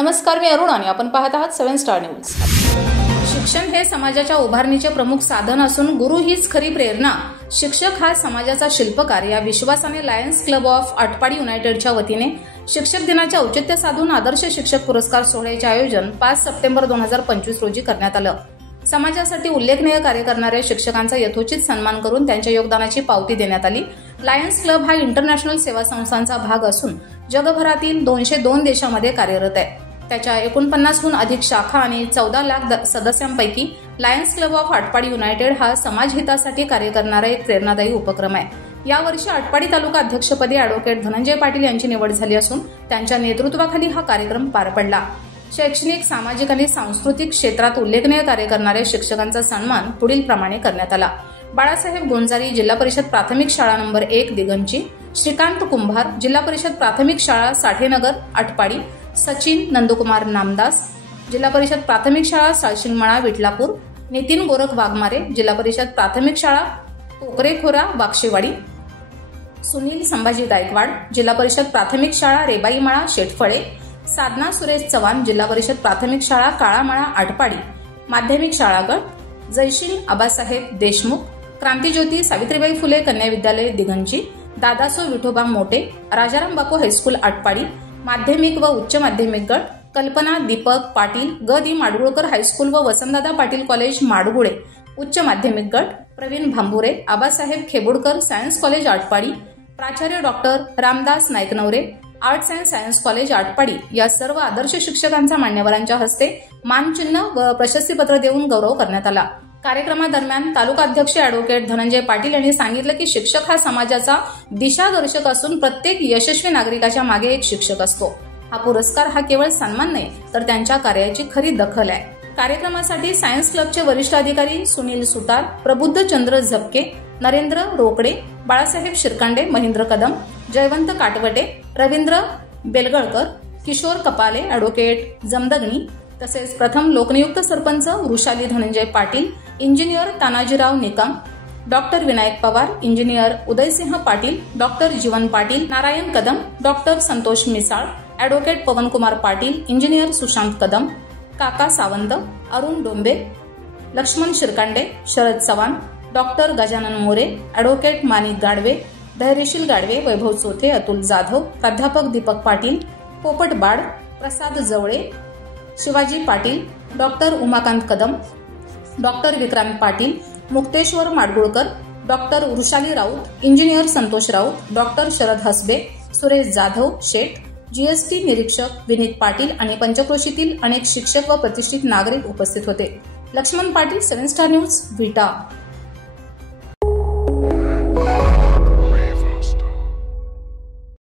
नमस्कार, मी अरुण आणि आपण पाहत आहात 7 स्टार न्यूज। शिक्षण हे समाजाच्या उभारणीचे प्रमुख साधन असून गुरु हीच खरी प्रेरणा, शिक्षक हा समाजाचा शिल्पकार या विश्वासाने लायन्स क्लब ऑफ आटपाडी युनायटेडच्या वतीने शिक्षक दिनाचे औचित्य साधून आदर्श शिक्षक पुरस्कार सोहळ्याचे आयोजन 5 सप्टेंबर 2025 रोजी करण्यात आलं। समाजासाठी उल्लेखनीय कार्य करणाऱ्या शिक्षकांचा यथोचित सन्मान करून त्यांच्या योगदानाची पावती देण्यात आली। लायन्स क्लब हा इंटरनॅशनल सेवा संस्थांचा भाग असून जगभरातील 202 देशांमध्ये कार्यरत आहे। त्याच्या 49हून अधिक शाखा आणि 14 लाख सदस्यांपैकी Lions Club of Atpadi United हा समाजहितासाठी कार्य करणारा एक प्रेरणादायी उपक्रम आहे। यावर्षी आटपाडी तालुका अध्यक्षपदी ॲडव्होकेट धनंजय पाटील यांची निवड झाली असून त्यांच्या नेतृत्वाखाली हा कार्यक्रम पार पडला। शैक्षणिक, सामाजिक आणि सांस्कृतिक क्षेत्रात उल्लेखनीय कार्य करणाऱ्या शिक्षकांचा सन्मान पुढील प्रमाणे करण्यात आला। बाळासाहेब गोंजारी जिल्हा परिषद प्राथमिक शाळा नंबर 1 दिगंची, श्रीकांत कुंभार जिल्हा परिषद प्राथमिक शाळा साठेनगर आटपाडी, सचिन नंदकुमार नामदास जिल्हा परिषद प्राथमिक शाळा साळशिंगमळा विठलापूर, नितीन गोरख वाघमारे जिल्हा परिषद प्राथमिक शाळा कोकरेखोरा वाक्षेवाडी, सुनील संभाजी गायकवाड जिल्हा परिषद प्राथमिक शाळा रेबाईमळा शेटफळे, साधना सुरेश चव्हाण जिल्हा परिषद प्राथमिक शाळा काळामळा आटपाडी, माध्यमिक शाळा गट जयसिंग आबासाहेब देशमुख, क्रांतिज्योती सावित्रीबाई फुले कन्या विद्यालय दिगंची, दादासो विठोबा मोटे राजाराम बापू हायस्कूल आटपाडी, माध्यमिक व उच्च माध्यमिक गट कल्पना दीपक पाटील ग दी माडगुळकर हायस्कूल व वसंतदादा पाटील कॉलेज माडगुळे, उच्च माध्यमिक गट प्रवीण भांबुरे आबासाहेब खेबुडकर सायन्स कॉलेज आटपाडी, प्राचार्य doctor Ramdas Naiknaware arts and science college Atpadi या सर्व आदर्श शिक्षकांचा मान्यवरांच्या हस्ते मानचिन्ह व प्रशस्तीपत्र देऊन गौरव करण्यात आला। कार्यक्रमादरम्यान तालुका अध्यक्ष ॲडव्होकेट धनंजय पाटील यांनी सांगितलं की शिक्षक हा समाजाचा दिशादर्शक असून प्रत्येक यशस्वी नागरिकाच्या मागे एक शिक्षक असतो। हा पुरस्कार हा केवळ सन्मान नाही तर त्यांच्या कार्याची खरी दखल आहे। कार्यक्रमासाठी सायन्स क्लबचे वरिष्ठ अधिकारी सुनील सुतार, प्रबुद्ध चंद्र झपके, नरेंद्र रोकडे, बाळासाहेब शिरकांडे, महेंद्र कदम, जयवंत काटवटे, रवींद्र बेलगळकर, किशोर कपाले, ॲडव्होकेट जमदग्नी तसेच प्रथम लोकनियुक्त sarpanch Vrushali Dhananjay Patil, engineer Tanajirao Nikam, doctor Vinayak Pawar, engineer Udaysinh Patil, doctor Jeevan Patil, Narayan Kadam, doctor Santosh Misal, advocate Pawankumar Patil, engineer Sushant Kadam, Kaka Sawant, Arun Dombe, Laxman Shirkande, Sharad Chavan, doctor Gajanan More, advocate Manik Gadwe, Dhairyasheel Gadwe, Vaibhav Chothe, Atul Jadhav, प्राध्यापक Deepak Patil, Popat Bad, Prasad Jawale, Shivaji Patil, doctor Umakant Kadam, doctor Vikrant Patil, Mukteshwar Madgulkar, doctor Vrushali Raut, engineer Santosh Raut, doctor Sharad Hasabe, Suresh Jadhav Sheth, GST निरीक्षक विनीत पाटील आणि पंचक्रोशीतील अनेक शिक्षक व प्रतिष्ठित नागरिक उपस्थित होते। लक्ष्मण पाटील, 7 स्टार न्यूज, विटा।